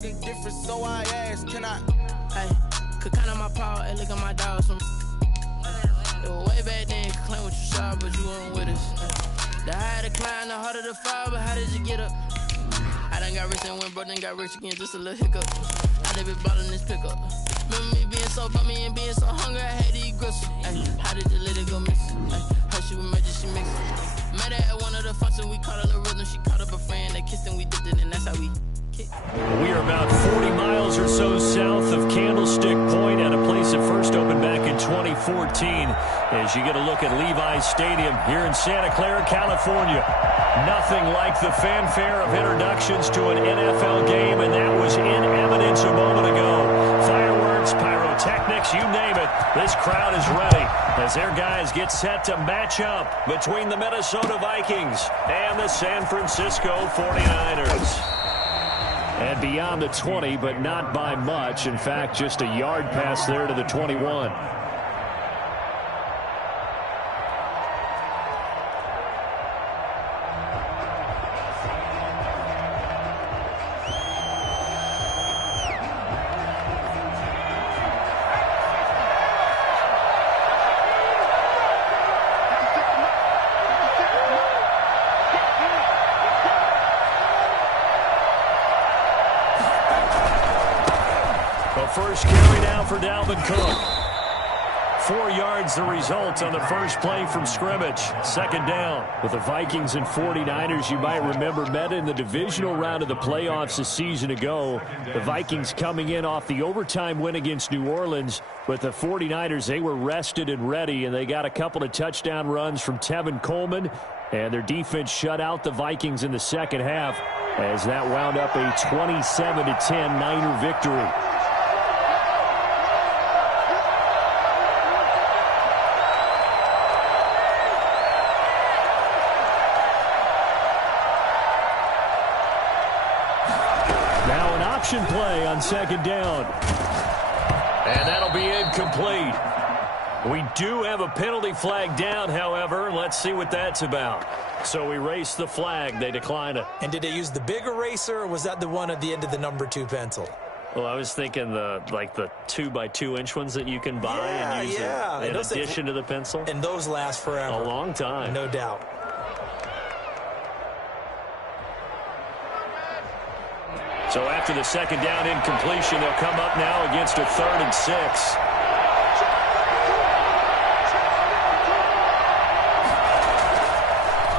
different, so I asked, can I? Hey, could count on my power and look at my dogs from. It was way back then, could claim what you saw, but you weren't with us. The higher the climb, the harder the fall, but how did you get up? I done got rich and went broke, then got rich again, just a little hiccup. I done been ballin' this pickup. Remember me being so bummy and being so hungry, I had to eat gristle. Ay, how did you let it go miss? How she was magic, she mixed it. Met her at one of the functions, we caught her the rhythm, she caught up a friend, they kissed and we dipped it, and that's how we kicked. We are about 40 miles or so south of Candlestick Point at a place that first opened back in 2014 as you get a look at Levi's Stadium here in Santa Clara, California. Nothing like the fanfare of introductions to an NFL game, and that was in evidence a moment ago. Fireworks, pyrotechnics, you name it. This crowd is ready as their guys get set to match up between the Minnesota Vikings and the San Francisco 49ers. And beyond the 20, but not by much. In fact, just a yard pass there to the 21. First carry down for Dalvin Cook. 4 yards the result on the first play from scrimmage. Second down. With the Vikings and 49ers, you might remember, met in the divisional round of the playoffs a season ago. The Vikings coming in off the overtime win against New Orleans. But the 49ers, they were rested and ready, and they got a couple of touchdown runs from Tevin Coleman. And their defense shut out the Vikings in the second half as that wound up a 27-10 Niner victory. Option play on second down. And that'll be incomplete. We do have a penalty flag down, however. Let's see what that's about. So we erase the flag. They decline it. And did they use the big eraser, or was that the one at the end of the number 2 pencil? Well, I was thinking the 2x2-inch ones that you can buy and use in addition to the pencil. And those last forever. A long time. No doubt. So after the second down incompletion, they'll come up now against a 3rd and 6.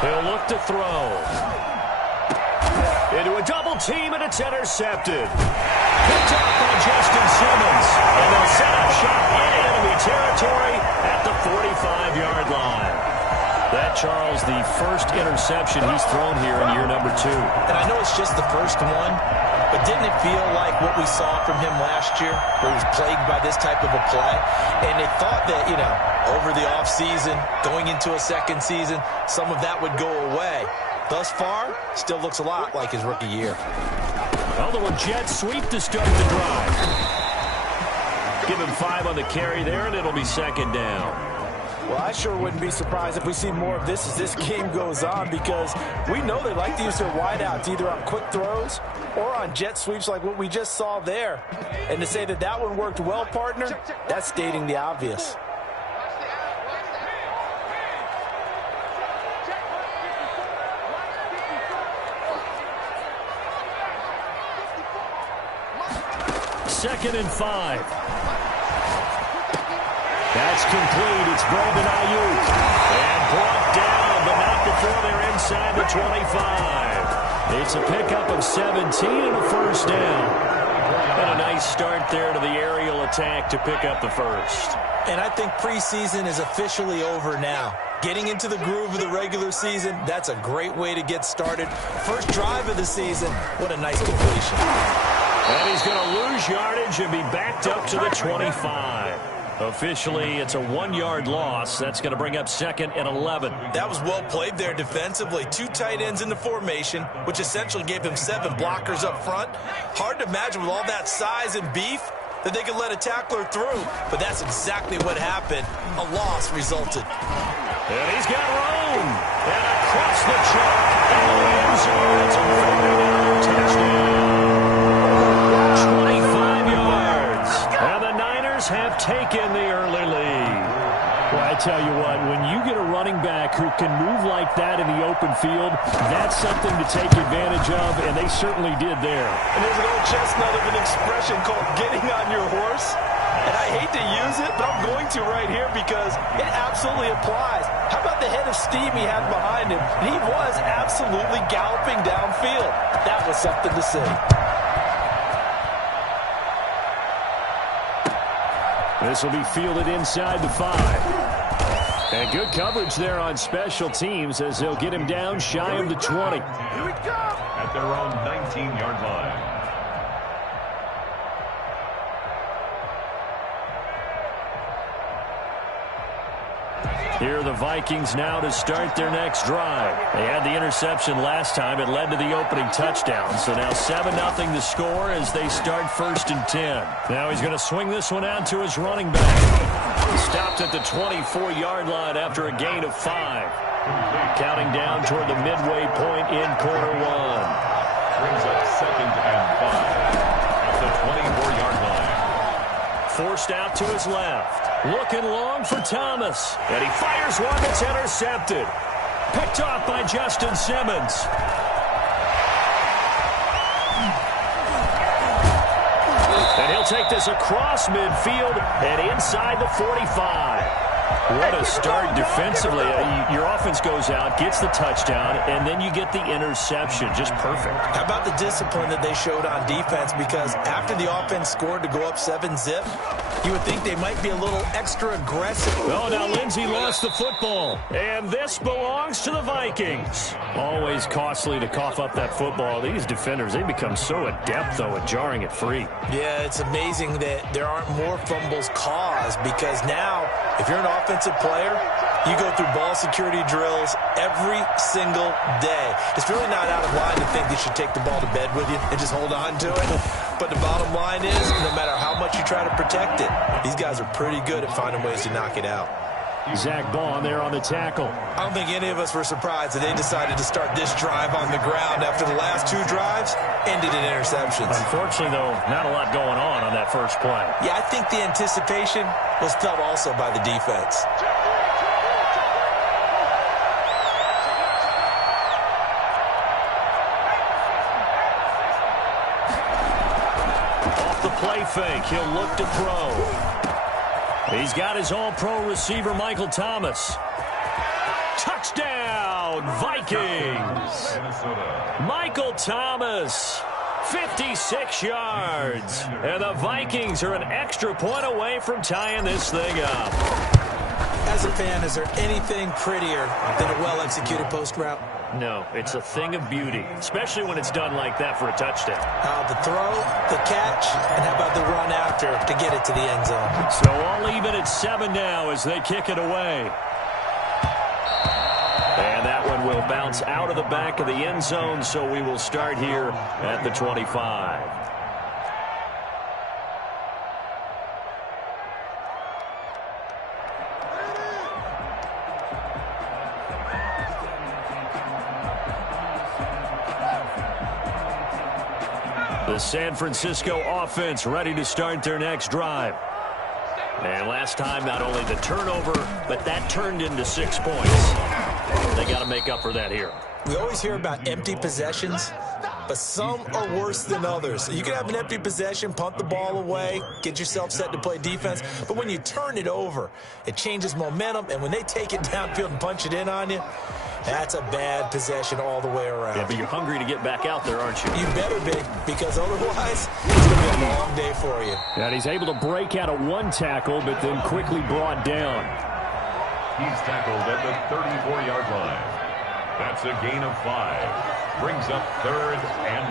He'll look to throw. Into a double team, and it's intercepted. Picked up by Justin Simmons. And they'll set up shop in enemy territory at the 45-yard line. That, Charles, the first interception he's thrown here in year number 2. And I know it's just the first one, but didn't it feel like what we saw from him last year, where he was plagued by this type of a play? And they thought that, over the offseason, going into a second season, some of that would go away. Thus far, still looks a lot like his rookie year. Well, the Jets sweep to start the drive. Give him 5 on the carry there, and it'll be second down. Well, I sure wouldn't be surprised if we see more of this as this game goes on, because we know they like to use their wideouts either on quick throws or on jet sweeps like what we just saw there. And to say that that one worked well, partner, that's stating the obvious. Second and 5. That's complete. It's Brandon Ayuk. And brought down, but not before they're inside the 25. It's a pickup of 17 and a first down. And a nice start there to the aerial attack to pick up the first. And I think preseason is officially over now. Getting into the groove of the regular season, that's a great way to get started. First drive of the season, what a nice completion. And he's going to lose yardage and be backed up to the 25. Officially, it's a 1-yard loss. That's going to bring up 2nd and 11. That was well played there defensively. 2 tight ends in the formation, which essentially gave him 7 blockers up front. Hard to imagine with all that size and beef that they could let a tackler through. But that's exactly what happened. A loss resulted. And he's got room. And across the chalk. And the end zone. It's a 49-yard touchdown. taken the early lead. Well, I tell you what, when you get a running back who can move like that in the open field, that's something to take advantage of, and they certainly did there. And there's an old chestnut of an expression called getting on your horse. And I hate to use it, but I'm going to right here because it absolutely applies. How about the head of steam he had behind him? And he was absolutely galloping downfield. That was something to see. This will be fielded inside the 5. And good coverage there on special teams as they'll get him down shy of the 20. Here we go! At their own 19-yard line. Here are the Vikings now to start their next drive. They had the interception last time. It led to the opening touchdown. So now 7-0 the score as they start 1st and 10. Now he's going to swing this one out to his running back. He stopped at the 24-yard line after a gain of 5. Counting down toward the midway point in quarter 1. Brings up 2nd and 5 at the 24-yard line. Forced out to his left. Looking long for Thomas. And he fires one that's intercepted. Picked off by Justin Simmons. And he'll take this across midfield and inside the 45. What a start defensively. Your offense goes out, gets the touchdown, and then you get the interception. Just perfect. How about the discipline that they showed on defense? Because after the offense scored to go up 7-zip, you would think they might be a little extra aggressive. Oh, now Lindsey lost the football. And this belongs to the Vikings. Always costly to cough up that football. These defenders, they become so adept, though, at jarring it free. Yeah, it's amazing that there aren't more fumbles caused because now, if you're an offensive player, you go through ball security drills every single day. It's really not out of line to think you should take the ball to bed with you and just hold on to it. But the bottom line is, no matter how much you try to protect it, these guys are pretty good at finding ways to knock it out. Zach Bond there on the tackle. I don't think any of us were surprised that they decided to start this drive on the ground after the last 2 drives ended in interceptions. Unfortunately, though, not a lot going on that first play. Yeah, I think the anticipation was felt also by the defense. Off the play fake, he'll look to throw. He's got his all-pro receiver, Michael Thomas. Touchdown, Vikings! Michael Thomas, 56 yards. And the Vikings are an extra point away from tying this thing up. As a fan, is there anything prettier than a well-executed post route? No, it's a thing of beauty, especially when it's done like that for a touchdown. The throw, the catch, and how about the run after to get it to the end zone? So all even at 7 now as they kick it away. And that one will bounce out of the back of the end zone, so we will start here at the 25. The San Francisco offense ready to start their next drive. And last time, not only the turnover, but that turned into 6 points. They got to make up for that here. We always hear about empty possessions, but some are worse than others. You can have an empty possession, punt the ball away, get yourself set to play defense, but when you turn it over, it changes momentum, and when they take it downfield and punch it in on you, that's a bad possession all the way around. Yeah, but you're hungry to get back out there, aren't you? You better be, because otherwise, it's going to be a long day for you. And he's able to break out of 1 tackle, but then quickly brought down. He's tackled at the 34-yard line. That's a gain of 5. Brings up 3rd and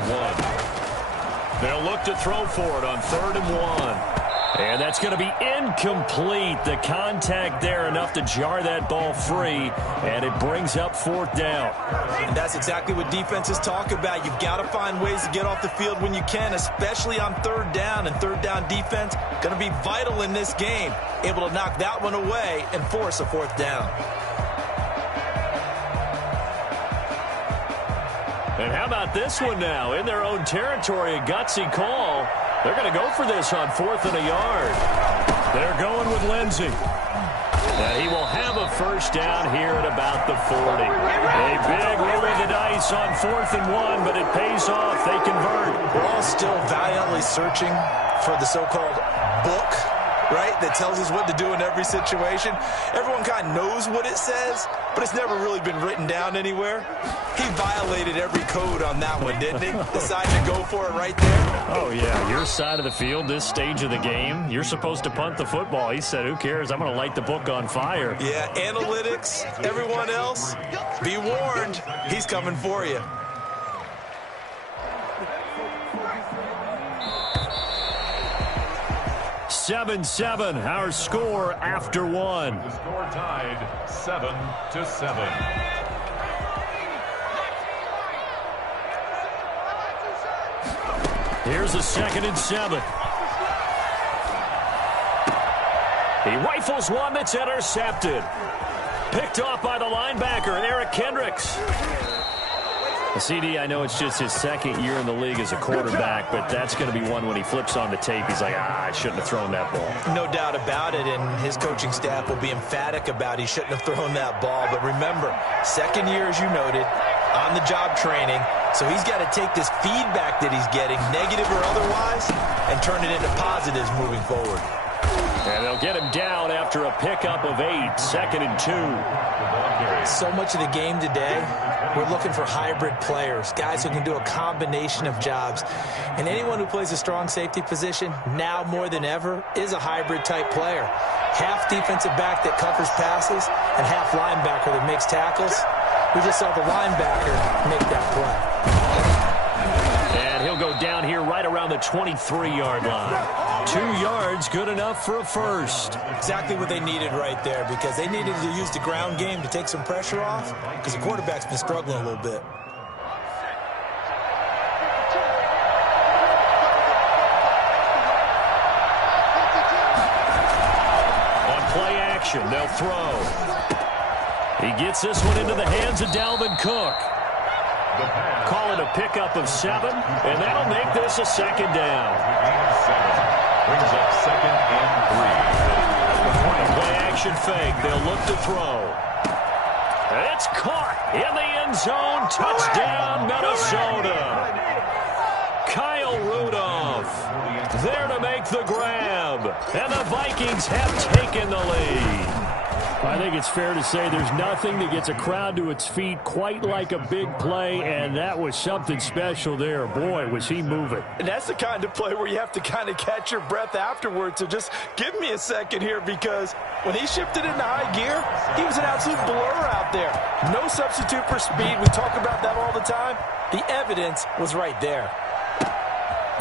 1. They'll look to throw for it on 3rd and 1. And that's going to be incomplete. The contact there enough to jar that ball free, and it brings up 4th down. And that's exactly what defenses talk about. You've got to find ways to get off the field when you can, especially on 3rd down. And 3rd down defense going to be vital in this game. Able to knock that one away and force a 4th down. And how about this one now? In their own territory, a gutsy call. They're going to go for this on 4th and a yard. They're going with Lindsey. And he will have a first down here at about the 40. A big roll of the dice on 4th and 1, but it pays off. They convert. We're all still valiantly searching for the so-called book, right, that tells us what to do in every situation. Everyone kind of knows what it says, but it's never really been written down anywhere. He violated every code on that one, didn't he? Decided to go for it right there. Oh, yeah, your side of the field, this stage of the game, you're supposed to punt the football. He said, who cares? I'm going to light the book on fire. Yeah, analytics, everyone else, be warned, he's coming for you. Seven, our score after one. The score tied 7-7. Here's a 2nd and 7. He rifles one that's intercepted. Picked off by the linebacker, Eric Kendricks. CD, I know it's just his 2nd year in the league as a quarterback, but that's going to be one when he flips on the tape. He's like, I shouldn't have thrown that ball. No doubt about it, and his coaching staff will be emphatic about he shouldn't have thrown that ball. But remember, 2nd year, as you noted, on-the-job training, so he's got to take this feedback that he's getting, negative or otherwise, and turn it into positives moving forward. And they'll get him down after a pickup of 8, 2nd and 2. So much of the game today, we're looking for hybrid players, guys who can do a combination of jobs. And anyone who plays a strong safety position, now more than ever, is a hybrid type player. Half defensive back that covers passes and half linebacker that makes tackles. We just saw the linebacker make that play. And he'll go down here right around the 23-yard line. 2 yards, good enough for a first. Exactly what they needed right there, because they needed to use the ground game to take some pressure off, because the quarterback's been struggling a little bit. On play action, they'll throw. He gets this one into the hands of Dalvin Cook. Call it a pickup of 7, and that'll make this a 2nd down. Brings up 2nd and 3. Play action fake. They'll look to throw. It's caught in the end zone. Touchdown, Minnesota. Kyle Rudolph there to make the grab. And the Vikings have taken the lead. I think it's fair to say there's nothing that gets a crowd to its feet quite like a big play, and that was something special there. Boy, was he moving. And that's the kind of play where you have to kind of catch your breath afterwards. So just give me a second here, because when he shifted into high gear, he was an absolute blur out there. No substitute for speed. We talk about that all the time. The evidence was right there.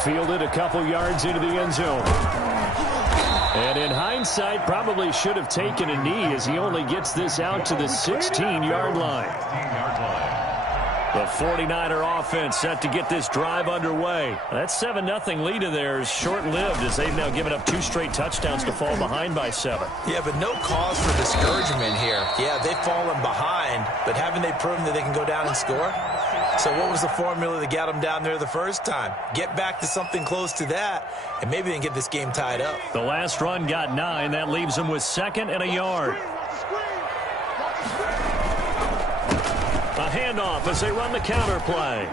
Fielded a couple yards into the end zone. And in hindsight, probably should have taken a knee as he only gets this out to the 16-yard line. The 49er offense set to get this drive underway. That 7-0 lead of theirs short-lived as they've now given up 2 straight touchdowns to fall behind by 7. Yeah, but no cause for discouragement here. Yeah, they've fallen behind, but haven't they proven that they can go down and score? So what was the formula that got them down there the first time? Get back to something close to that, and maybe they can get this game tied up. The last run got 9. That leaves them with 2nd and a yard. A handoff as they run the counter play.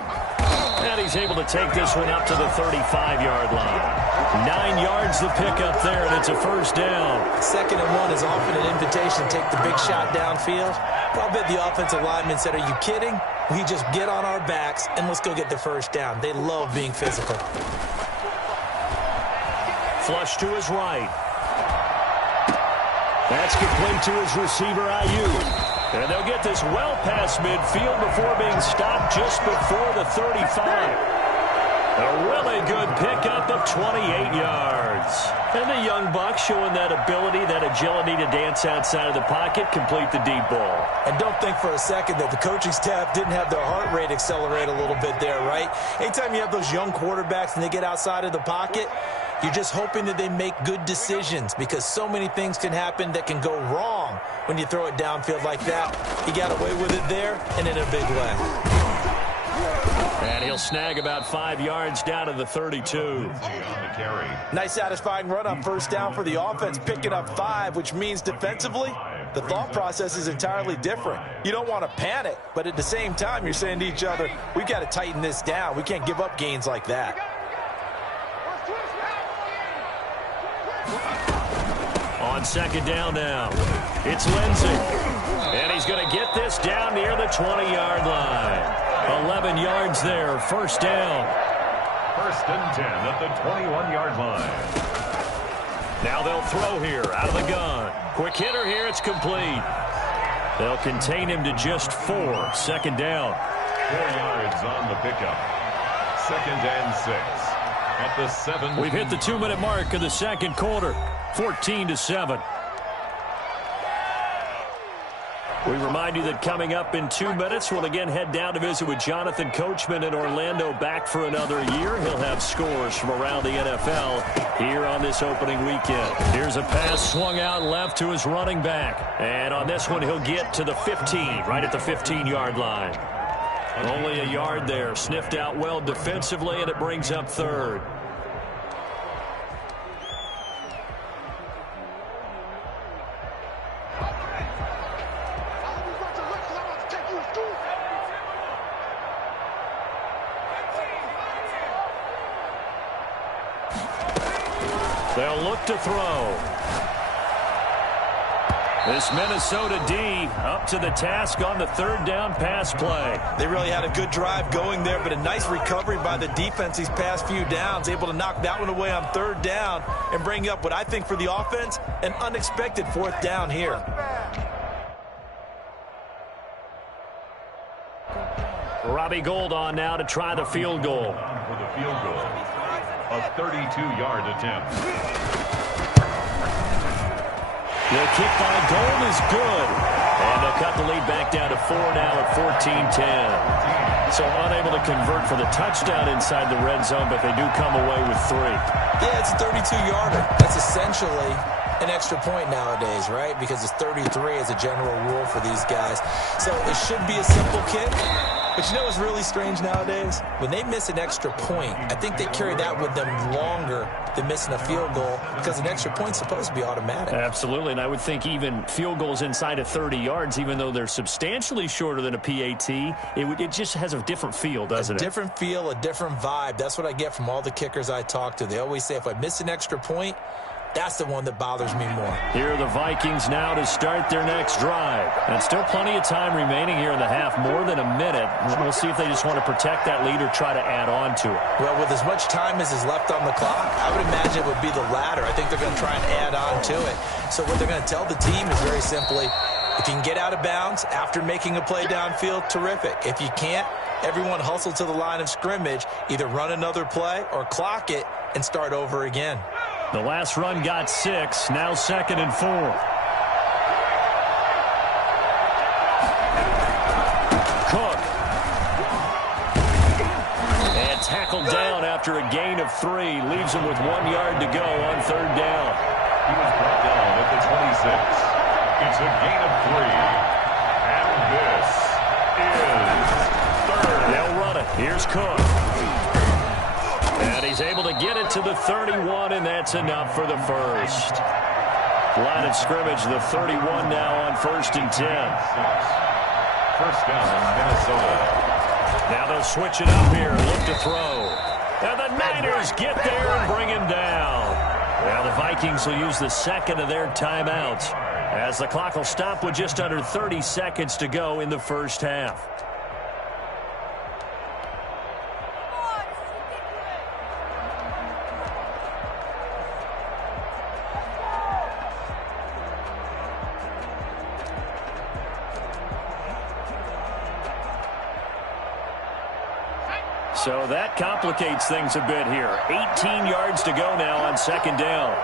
And he's able to take this one up to the 35-yard line. 9 yards to pick up there, and it's a first down. 2nd and 1 is often an invitation to take the big shot downfield. I'll bet the offensive lineman said, are you kidding? We just get on our backs and let's go get the first down. They love being physical. Flush to his right. That's complete to his receiver, Ayuk. And they'll get this well past midfield before being stopped just before the 35. A really good pickup of 28 yards. And the young buck showing that ability, that agility to dance outside of the pocket, complete the deep ball. And don't think for a second that the coaching staff didn't have their heart rate accelerate a little bit there, right? Anytime you have those young quarterbacks and they get outside of the pocket, you're just hoping that they make good decisions, because so many things can happen that can go wrong when you throw it downfield like that. He got away with it there and in a big way. And he'll snag about 5 yards down to the 32. Nice satisfying run on first down for the offense, picking up 5, which means defensively, the thought process is entirely different. You don't want to panic, but at the same time, you're saying to each other, we've got to tighten this down. We can't give up gains like that. On second down now, it's Lindsay. And he's going to get this down near the 20-yard line. 11 yards there, first down. First and 10 at the 21-yard line. Now they'll throw here out of the gun. Quick hitter here, it's complete. They'll contain him to just 4. Second down. 4 yards on the pickup. Second and 6 at the 7. We've hit the 2-minute mark of the second quarter. 14-7. We remind you that coming up in 2 minutes, we'll again head down to visit with Jonathan Coachman in Orlando, back for another year. He'll have scores from around the NFL here on this opening weekend. Here's a pass swung out left to his running back. And on this one, he'll get to the 15, right at the 15-yard line. Only a yard there. Sniffed out well defensively, and it brings up third. They'll look to throw. This Minnesota D up to the task on the third down pass play. They really had a good drive going there, but a nice recovery by the defense these past few downs, able to knock that one away on third down and bring up what I think for the offense, an unexpected fourth down here. Robbie Gould on now to try the field goal. For the field goal. A 32-yard attempt. The kick by Gould is good. And they'll cut the lead back down to 4 now at 14-10. So unable to convert for the touchdown inside the red zone, but they do come away with 3. Yeah, it's a 32-yarder. That's essentially an extra point nowadays, right? Because it's 33 as a general rule for these guys. So it should be a simple kick. But you know what's really strange nowadays? When they miss an extra point, I think they carry that with them longer than missing a field goal because an extra point's supposed to be automatic. Absolutely, and I would think even field goals inside of 30 yards, even though they're substantially shorter than a PAT, it just has a different feel, doesn't it? A different feel, a different vibe. That's what I get from all the kickers I talk to. They always say if I miss an extra point, that's the one that bothers me more. Here are the Vikings now to start their next drive. And still plenty of time remaining here in the half, more than a minute. We'll see if they just want to protect that lead or try to add on to it. Well, with as much time as is left on the clock, I would imagine it would be the latter. I think they're going to try and add on to it. So what they're going to tell the team is very simply, if you can get out of bounds after making a play downfield, terrific. If you can't, everyone hustle to the line of scrimmage, either run another play or clock it and start over again. The last run got 6, now 2nd and 4. Cook. And tackled down after a gain of 3. Leaves him with 1 yard to go on third down. He was brought down at the 26. It's a gain of 3. And this is third. They'll run it. Here's Cook. And he's able to get it to the 31, and that's enough for the first. Line of scrimmage, the 31 now on 1st and 10. First down, Minnesota. Now they'll switch it up here, look to throw. And the Niners get there and bring him down. Now the Vikings will use the second of their timeouts as the clock will stop with just under 30 seconds to go in the first half. So that complicates things a bit here. 18 yards to go now on second down.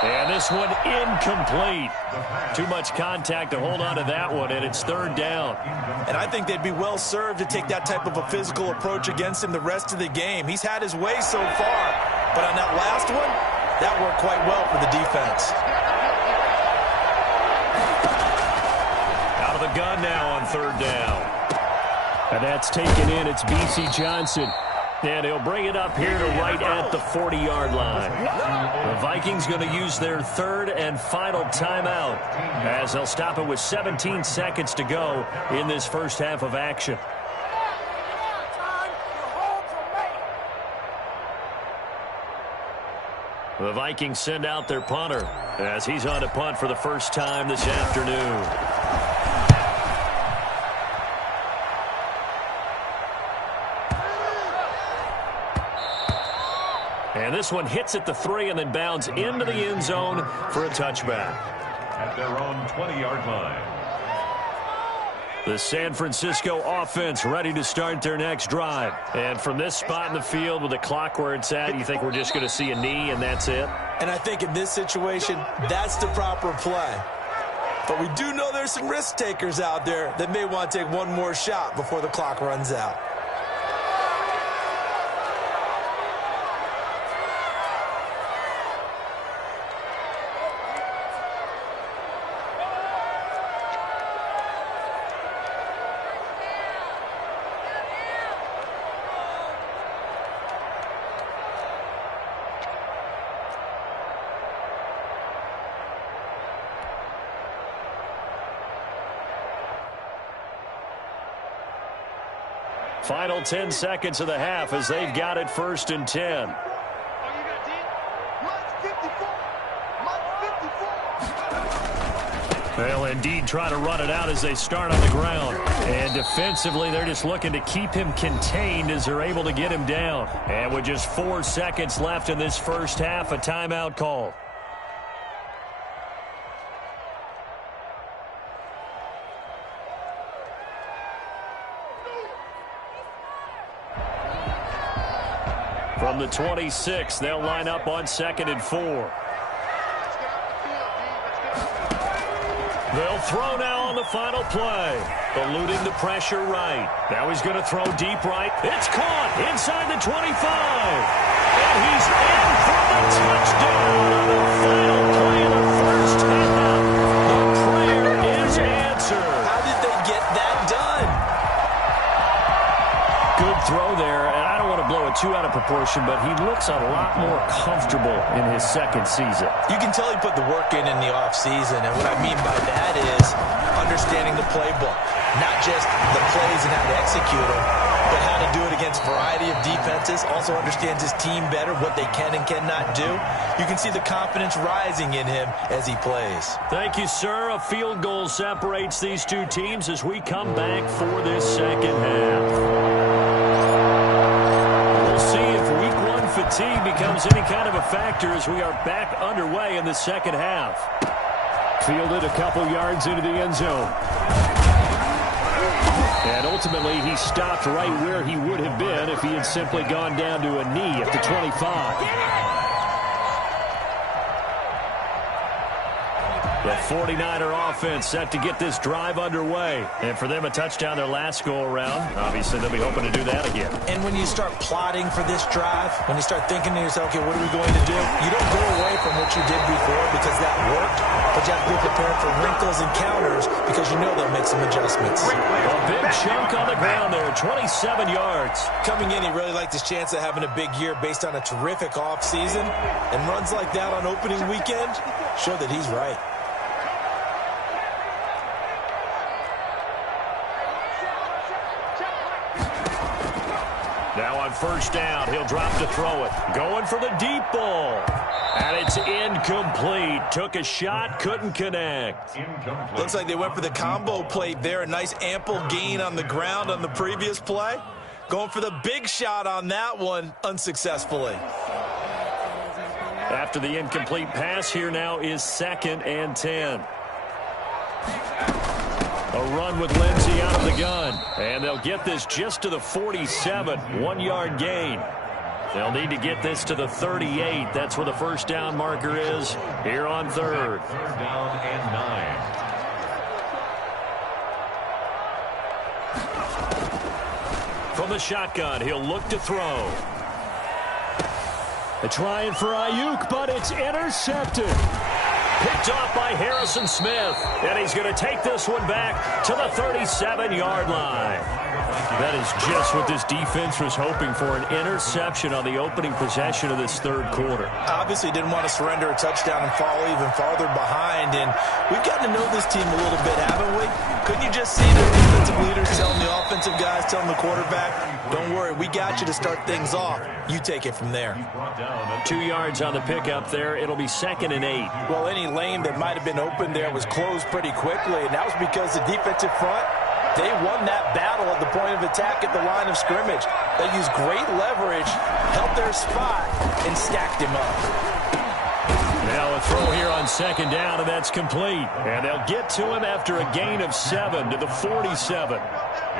And this one incomplete. Too much contact to hold on to that one, and it's third down. And I think they'd be well served to take that type of a physical approach against him the rest of the game. He's had his way so far, but on that last one, that worked quite well for the defense. the gun now on third down. And that's taken in. It's B.C. Johnson. And he'll bring it up here to right at the 40-yard line. The Vikings going to use their third and final timeout as they'll stop it with 17 seconds to go in this first half of action. The Vikings send out their punter as he's on to punt for the first time this afternoon. And this one hits at the 3 and then bounds into the end zone for a touchback. At their own 20-yard line. The San Francisco offense ready to start their next drive. And from this spot in the field with the clock where it's at, you think we're just going to see a knee and that's it? And I think in this situation, that's the proper play. But we do know there's some risk takers out there that may want to take one more shot before the clock runs out. Final 10 seconds of the half as they've got it 1st and 10. They'll indeed try to run it out as they start on the ground. And defensively, they're just looking to keep him contained as they're able to get him down. And with just 4 seconds left in this first half, a timeout call. From the 26, they'll line up on 2nd and 4. They'll throw now on the final play. Eluding the pressure right. Now he's going to throw deep right. It's caught inside the 25. And he's in for the touchdown on the final play of the first half. The prayer is answered. How did they get that done? Good throw there. Blow it too out of proportion, but he looks a lot more comfortable in his second season. You can tell he put the work in the offseason, and what I mean by that is understanding the playbook. Not just the plays and how to execute them, but how to do it against a variety of defenses. Also understands his team better, what they can and cannot do. You can see the confidence rising in him as he plays. Thank you, sir. A field goal separates these two teams as we come back for this second half. Fatigue becomes any kind of a factor as we are back underway in the second half. Fielded a couple yards into the end zone. And ultimately, he stopped right where he would have been if he had simply gone down to a knee at the 25. The 49er offense set to get this drive underway. And for them, a touchdown their last go-around. Obviously, they'll be hoping to do that again. And when you start plotting for this drive, when you start thinking to yourself, okay, what are we going to do? You don't go away from what you did before because that worked, but you have to be prepared for wrinkles and counters because you know they'll make some adjustments. A big chunk on the ground there, 27 yards. Coming in, he really liked his chance of having a big year based on a terrific offseason. And runs like that on opening weekend show that he's right. Now on first down, he'll drop to throw it. Going for the deep ball. And it's incomplete. Took a shot, couldn't connect. Incomplete. Looks like they went for the combo plate there. A nice ample gain on the ground on the previous play. Going for the big shot on that one unsuccessfully. After the incomplete pass, here now is 2nd and 10. A run with Lindsey out of the gun. And they'll get this just to the 47. 1-yard gain. They'll need to get this to the 38. That's where the first down marker is here on 3rd. 3rd down and 9. From the shotgun, he'll look to throw. They're trying for Ayuk, but it's intercepted. Picked off by Harrison Smith. And he's going to take this one back to the 37-yard line. That is just what this defense was hoping for, an interception on the opening possession of this third quarter. Obviously didn't want to surrender a touchdown and fall even farther behind. And we've gotten to know this team a little bit, haven't we? Couldn't you just see their defensive leaders telling the offensive guys, telling the quarterback, don't worry, we got you to start things off. You take it from there. 2 yards on the pickup there. It'll be 2nd and 8. Well, any lane that might have been open there was closed pretty quickly, and that was because the defensive front, they won that battle at the point of attack at the line of scrimmage. They used great leverage, held their spot, and stacked him up. Now a throw here on 2nd down, and that's complete. And they'll get to him after a gain of 7 to the 47.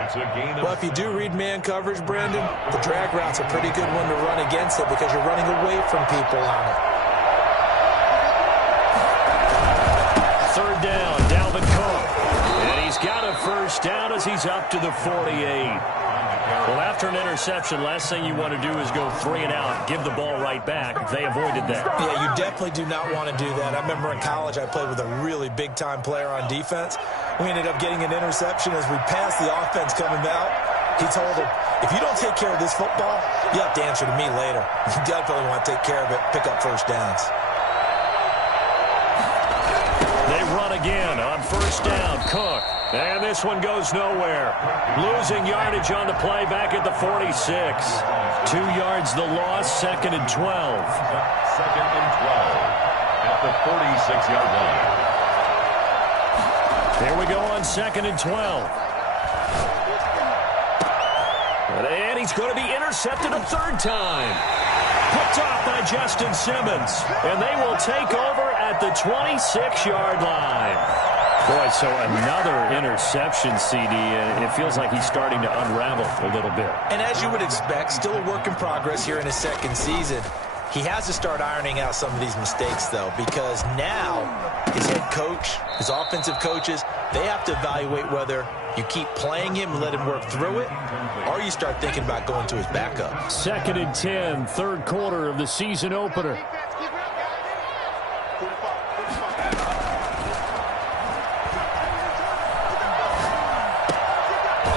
It's a gain of... Well, if you do read man coverage, Brandon, the drag route's a pretty good one to run against it because you're running away from people on it. 3rd down, Dalvin Cook. And he's got a first down as he's up to the 48. Well, after an interception, last thing you want to do is go 3 and out, give the ball right back. They avoided that. Yeah, you definitely do not want to do that. I remember in college I played with a really big-time player on defense. We ended up getting an interception as we passed the offense coming out. He told him, if you don't take care of this football, you have to answer to me later. You definitely want to take care of it, pick up first downs. They run again on 1st down, Cook. And this one goes nowhere. Losing yardage on the play back at the 46. 2 yards the loss, 2nd and 12. 2nd and 12 at the 46-yard line. Here we go on 2nd and 12. And he's going to be intercepted a 3rd time. Picked off by Justin Simmons. And they will take over at the 26-yard line. Boy, so another interception, CD. It feels like he's starting to unravel a little bit. And as you would expect, still a work in progress here in his 2nd season. He has to start ironing out some of these mistakes, though, because now his head coach, his offensive coaches, they have to evaluate whether you keep playing him and let him work through it, or you start thinking about going to his backup. 2nd and 10, 3rd quarter of the season opener.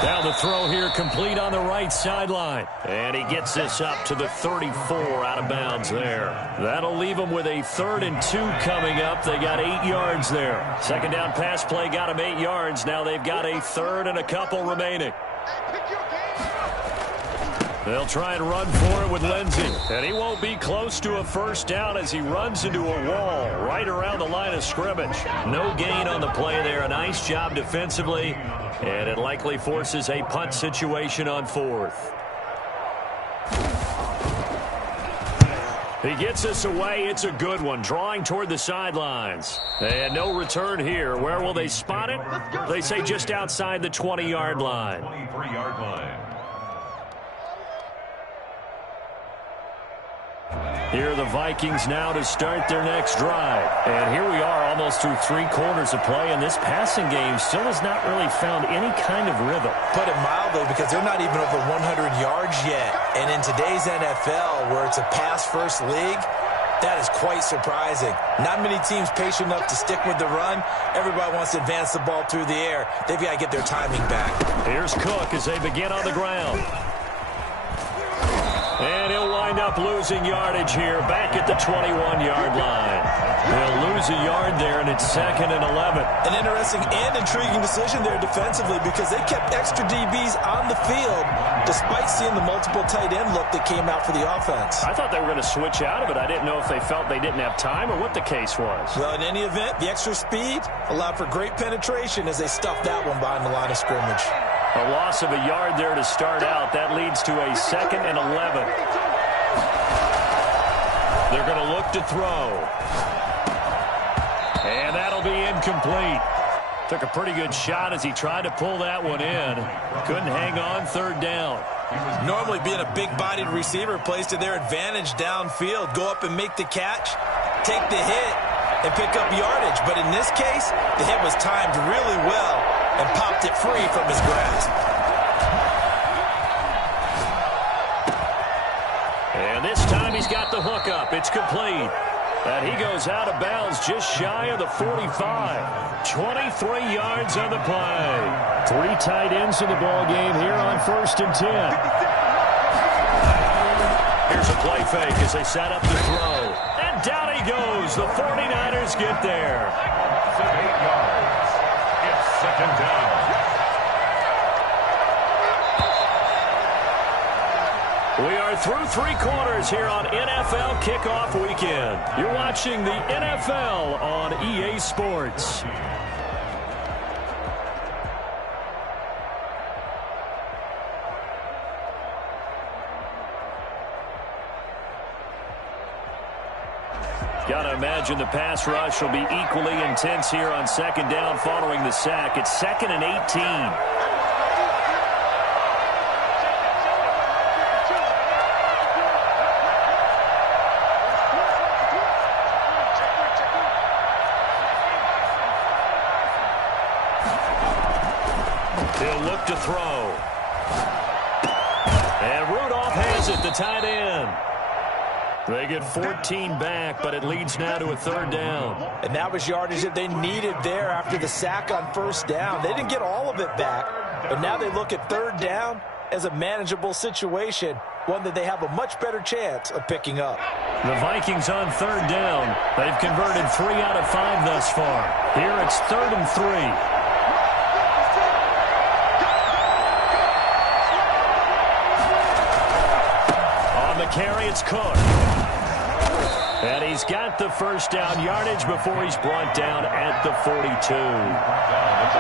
Now the throw here complete on the right sideline. And he gets this up to the 34 out of bounds there. That'll leave him with a 3rd and 2 coming up. They got 8 yards there. 2nd down pass play got him 8 yards. Now they've got a 3rd and a couple remaining. They'll try and run for it with Lindsey. And he won't be close to a first down as he runs into a wall right around the line of scrimmage. No gain on the play there. A nice job defensively. And it likely forces a punt situation on 4th. He gets us away. It's a good one. Drawing toward the sidelines. And no return here. Where will they spot it? They say just outside the 20-yard line. 23-yard line. Here are the Vikings now to start their next drive. And here we are almost through 3 quarters of play, and this passing game still has not really found any kind of rhythm. Put it mildly, because they're not even over 100 yards yet. And in today's NFL, where it's a pass-first league, that is quite surprising. Not many teams patient enough to stick with the run. Everybody wants to advance the ball through the air. They've got to get their timing back. Here's Cook as they begin on the ground. And he'll wind up losing yardage here back at the 21-yard line. They'll lose a yard there, and it's 2nd and 11. An interesting and intriguing decision there defensively, because they kept extra DBs on the field despite seeing the multiple tight end look that came out for the offense. I thought they were going to switch out of it. I didn't know if they felt they didn't have time or what the case was. Well, in any event, the extra speed allowed for great penetration as they stuffed that one behind the line of scrimmage. A loss of a yard there to start out. That leads to a 2nd and 11. They're going to look to throw. And that'll be incomplete. Took a pretty good shot as he tried to pull that one in. Couldn't hang on 3rd down. Normally being a big-bodied receiver plays to their advantage downfield. Go up and make the catch, take the hit, and pick up yardage. But in this case, the hit was timed really well and popped it free from his grasp. And this time he's got the hook up. It's complete. And he goes out of bounds just shy of the 45. 23 yards on the play. 3 tight ends in the ball game here on 1st and 10. Here's a play fake as they set up to throw. And down he goes. The 49ers get there. 8 yards. It's 2nd down. We are through 3 quarters here on NFL Kickoff Weekend. You're watching the NFL on EA Sports. Got to imagine the pass rush will be equally intense here on 2nd down following the sack. It's 2nd and 18. He'll look to throw. And Rudolph has it, the tight end. They get 14 back, but it leads now to a 3rd down. And that was yardage that they needed there after the sack on 1st down. They didn't get all of it back, but now they look at 3rd down as a manageable situation, one that they have a much better chance of picking up. The Vikings on 3rd down. They've converted 3 out of 5 thus far. Here it's 3rd and 3. Carry, it's Cook. And he's got the 1st down yardage before he's brought down at the 42.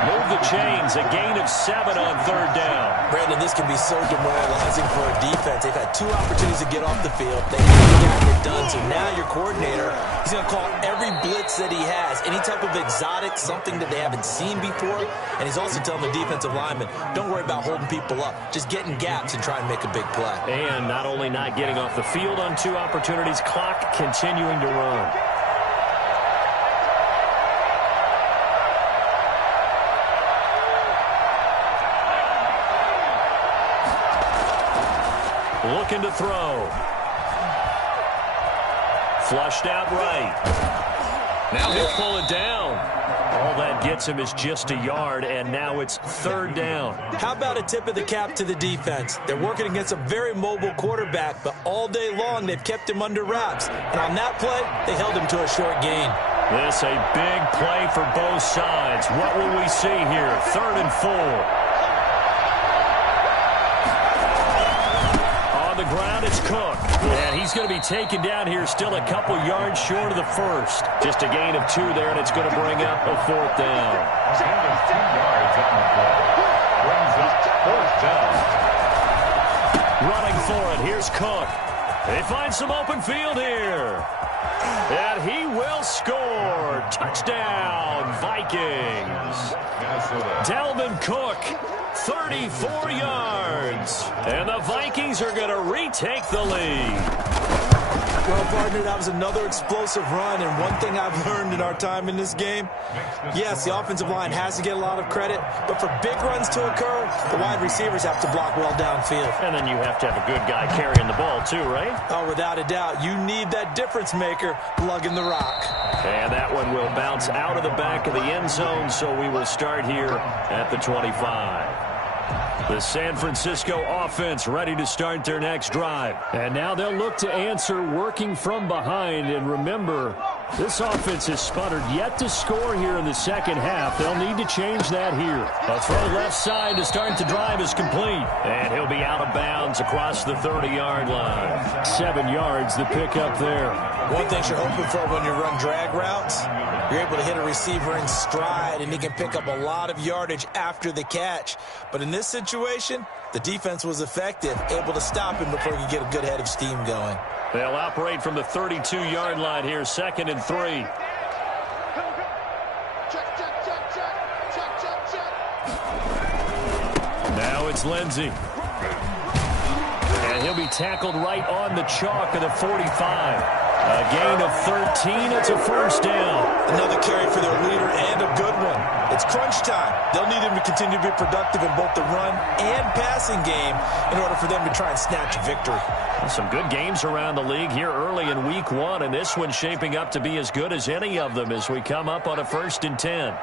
Move the chains, a gain of 7 on 3rd down. Brandon, this can be so demoralizing for a defense. They've had 2 opportunities to get off the field. They haven't gotten it done. So now your coordinator, he's going to call every blitz that he has, any type of exotic, something that they haven't seen before. And he's also telling the defensive lineman, don't worry about holding people up. Just get in gaps and try and make a big play. And not only not getting off the field on 2 opportunities, clock continuing to run. Looking to throw. Flushed out right. Now he'll pull it down. All that gets him is just a yard, and now it's 3rd down. How about a tip of the cap to the defense? They're working against a very mobile quarterback, but all day long they've kept him under wraps. And on that play, they held him to a short gain. This a big play for both sides. What will we see here? 3rd and 4. On the ground, it's Cook. And he's going to be taken down here, still a couple yards short of the 1st. Just a gain of 2 there, and it's going to bring up a 4th down. Gain of 2 yards on the play. Brings up 4th down. Running for it, here's Cook. They find some open field here. And he will score. Touchdown, Vikings. Dalvin Cook, 34 yards. And the Vikings are going to retake the lead. Well, partner, that was another explosive run, and one thing I've learned in our time in this game, yes, the offensive line has to get a lot of credit, but for big runs to occur, the wide receivers have to block well downfield. And then you have to have a good guy carrying the ball too, right? Oh, without a doubt. You need that difference maker lugging the rock. And that one will bounce out of the back of the end zone, so we will start here at the 25. The San Francisco offense ready to start their next drive. And now they'll look to answer working from behind. And remember, this offense has sputtered yet to score here in the 2nd half. They'll need to change that here. A throw left side to start the drive is complete. And he'll be out of bounds across the 30-yard line. 7 yards the pickup there. One thing you're hoping for when you run drag routes, you're able to hit a receiver in stride, and he can pick up a lot of yardage after the catch. But in this situation, the defense was effective, able to stop him before he could get a good head of steam going. They'll operate from the 32-yard line here, 2nd and 3. Now it's Lindsey. And he'll be tackled right on the chalk of the 45. A gain of 13. It's a first down. Another carry for their leader and a good one. It's crunch time. They'll need him to continue to be productive in both the run and passing game in order for them to try and snatch a victory. Some good games around the league here early in week 1, and this one's shaping up to be as good as any of them as we come up on a 1st and 10.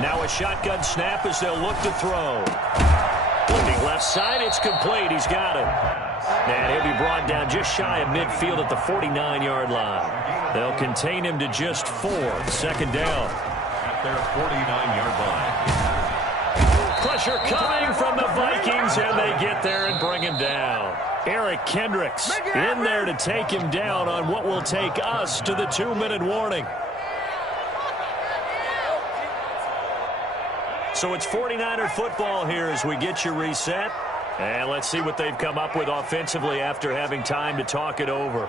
Now a shotgun snap as they'll look to throw. Looking left side, it's complete. He's got it. And he'll be brought down just shy of midfield at the 49-yard line. They'll contain him to just 4. 2nd down. At their 49-yard line. Pressure coming from the Vikings, and they get there and bring him down. Eric Kendricks in there to take him down on what will take us to the 2-minute warning. So it's 49er football here as we get you reset. And let's see what they've come up with offensively after having time to talk it over.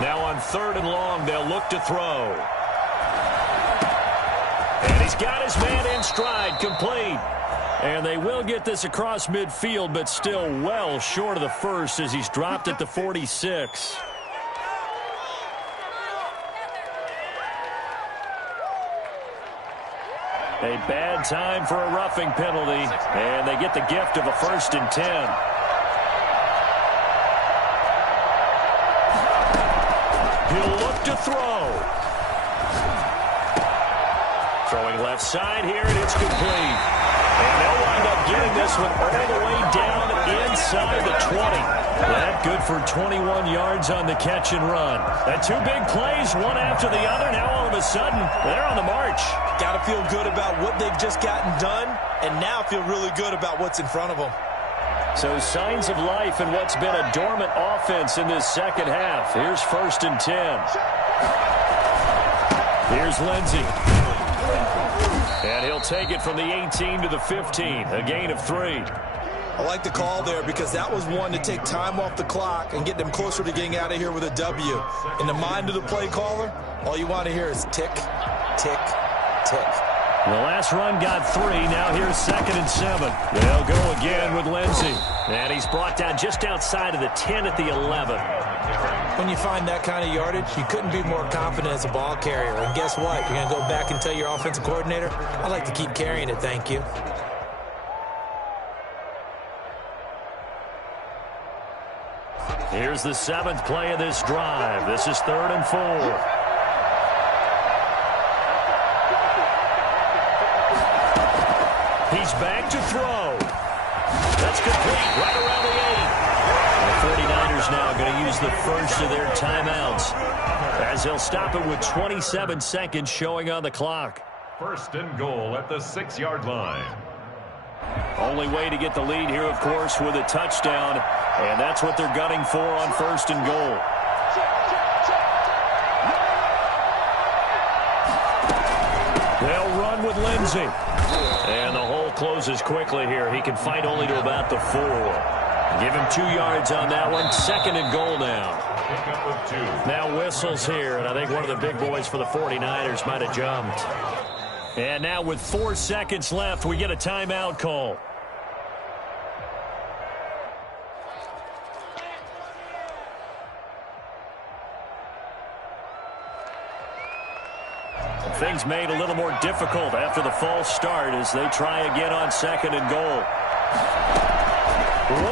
Now on 3rd and long, they'll look to throw. And he's got his man in stride, complete. And they will get this across midfield, but still well short of the first as he's dropped at the 46. A bad time for a roughing penalty, and they get the gift of a 1st and 10. He'll look to throw. Throwing left side here, and it's complete. And they'll wind up getting this one all the way down inside the 20. That good for 21 yards on the catch and run. And 2 big plays, one after the other. Now all of a sudden, they're on the march. Got to feel good about what they've just gotten done, and now feel really good about what's in front of them. So signs of life in what's been a dormant offense in this 2nd half. Here's 1st and 10. Here's Lindsey. And he'll take it from the 18 to the 15, a gain of 3. I like the call there because that was one to take time off the clock and get them closer to getting out of here with a W. In the mind of the play caller, all you want to hear is tick, tick, tick. The last run got 3. Now here's 2nd and 7. They'll go again with Lindsey. And he's brought down just outside of the 10 at the 11. When you find that kind of yardage, you couldn't be more confident as a ball carrier. And guess what? You're going to go back and tell your offensive coordinator, I'd like to keep carrying it, thank you. Here's the 7th play of this drive. This is 3rd and 4. He's back to throw. That's complete right around the 8. The 49ers now going to use the first of their timeouts as they'll stop it with 27 seconds showing on the clock. 1st and goal at the 6-yard line. Only way to get the lead here, of course, with a touchdown, and that's what they're gunning for on 1st and goal. They'll run with Lindsey. And the hole closes quickly here. He can fight only to about the 4. Give him 2 yards on that one. 2nd and goal now. Pickup of 2. Now whistles here, and I think one of the big boys for the 49ers might have jumped. And now with 4 seconds left, we get a timeout call. Things made a little more difficult after the false start as they try again on 2nd and goal.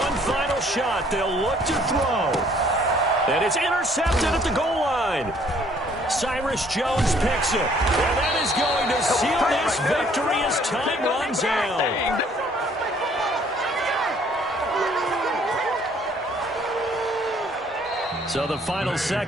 One final shot. They'll look to throw. And it's intercepted at the goal line. Cyrus Jones picks it. And that is going to seal this victory as time runs out. So the final second.